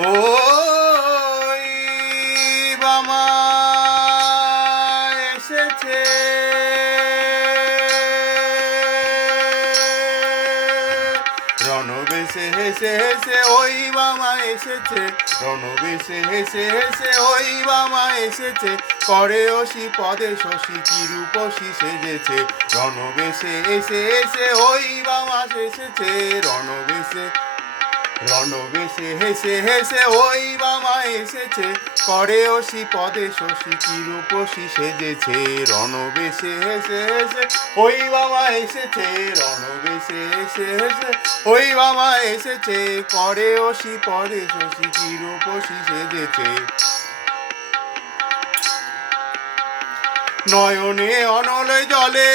ওই বামা এসেছে, রণবেশে হেসে হেসে ওই বামা এসেছে, রণবেশে হেসে হেসে ওই বামা এসেছে, করে অসি পদে শশী কি রূপসী সেজেছে, রণবেশে এসে এসে ওই বামা এসেছে, রণবেশে রণবেশে হেসে হেসে ওই বামা এসেছে, করে অসি পদে শশী কি রূপসী সেজেছে, রণবেশে হেসে হেসে ওই বামা এসেছে, রণবেশে হেসে হেসে ওই বামা এসেছে, করে অসি পদে শশী কি রূপসী সেজেছে। নয়নে অনল জলে,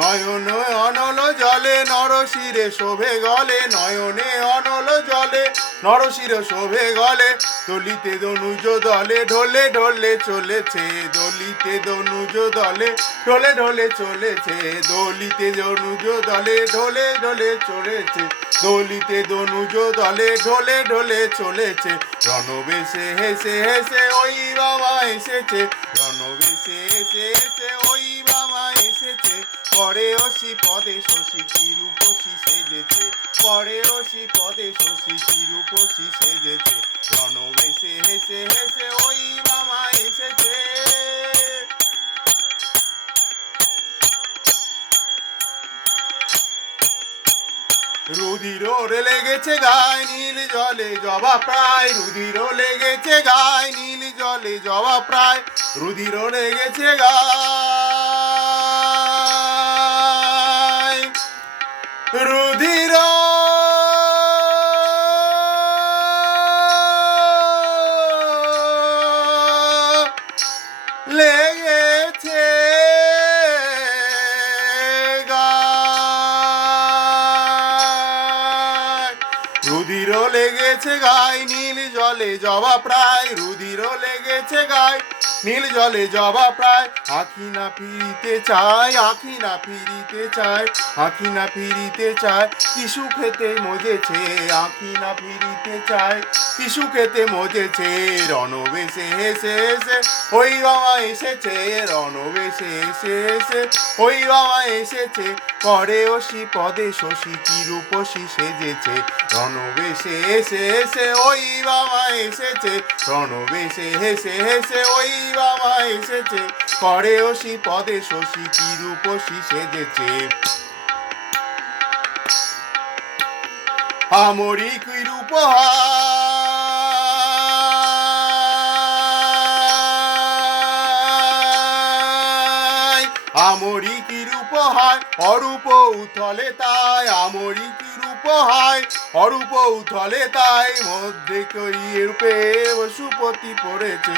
নয়নে অনল জলে নরশিরে শোভে গলে, নয়নে অনল জলে নরশিরে শোভে গলে, দলিতে দনুজ দলে ঢোলে ঢোলে চলেছে, দলিতে দনুজ দলে ঢোলে ঢোলে চলেছে, দলিতে দনুজ দলে ঢোলে ঢোলে চলেছে, দলিতে দনুজ দলে ঢোলে ঢোলে চলেছে, রণবেশে হেসে হেসে ওই বাবা এসেছে, রণবেশে হেসে হেসে ওই বাবা এসেছে, করে অসি পদে শশী কি রূপসী সেজেছে, করে অসি পদে শশী কি রূপসী সেজেছে, রণবেশে হেসে হেসে ওই বাবা এসেছে। রুধির লেগেছে গায়ে নীল জলে জবা প্রায়, রুধির লেগেছে গায়ে নীল জলে জবা প্রায়, রুধির লেগেছে গায়ে, রুধির লেগেছে রুধির লেগেছে গায়ে নীল জলে জবা প্রায়, রুধির লেগেছে গায়ে নীল জলে জবা প্রায়, আঁখি না ফিরিতে চায়, আঁখি না ফিরিতে চায়, আঁখি না ফিরিতে চায়, কিশু খেতে মজেছে, আঁখি না ফিরিতে চায়, কিশু খেতে মজেছে, রণবেশে হেসে হেসে ওই বাবা এসেছে, রণবেশে এসে এসে ওই বাবা এসেছে, করে অসি পদে শশী কি রূপসী সেজেছে, রণবেশে এসে এসে ওই বাবা এসেছে, রণবেশে হেসে হেসে ওই বাবা এসেছে, করে অসি পদে শশী কি রূপসী সেজেছে। আমরি কি রূপ আমরি কি রূপ হয় অরূপ উথলে তাই, আমরি কি রূপ হয় অরূপ উথলে তাই, মধ্যে কই রূপে পশুপতি পড়েছে,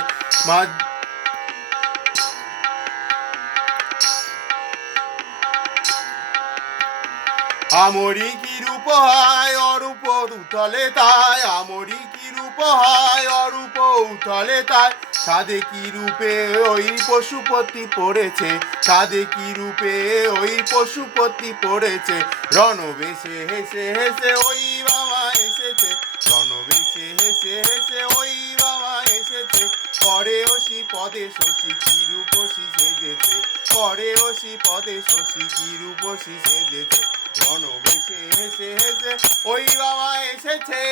আমরি কি রূপ হয় অরূপ উথলে তাই, আমরি কি রূপ হয় অরূপ উথলে তাই, সাদে কি রূপে ওই পশুপতি পড়েছে, সাদে কি রূপে ওই পশুপতি পড়েছে, রণবেশে হেসে হেসে ওই বাবা এসেছে, রণবেশে হেসে হেসে ওই বাবা এসেছে, করে অসি পদে শশী কি রূপসী সেজেছে, করে অসি পদে শশী কি রূপসী সেজেছে, রণবেশে হেসে হেসে ওই বাবা এসেছে।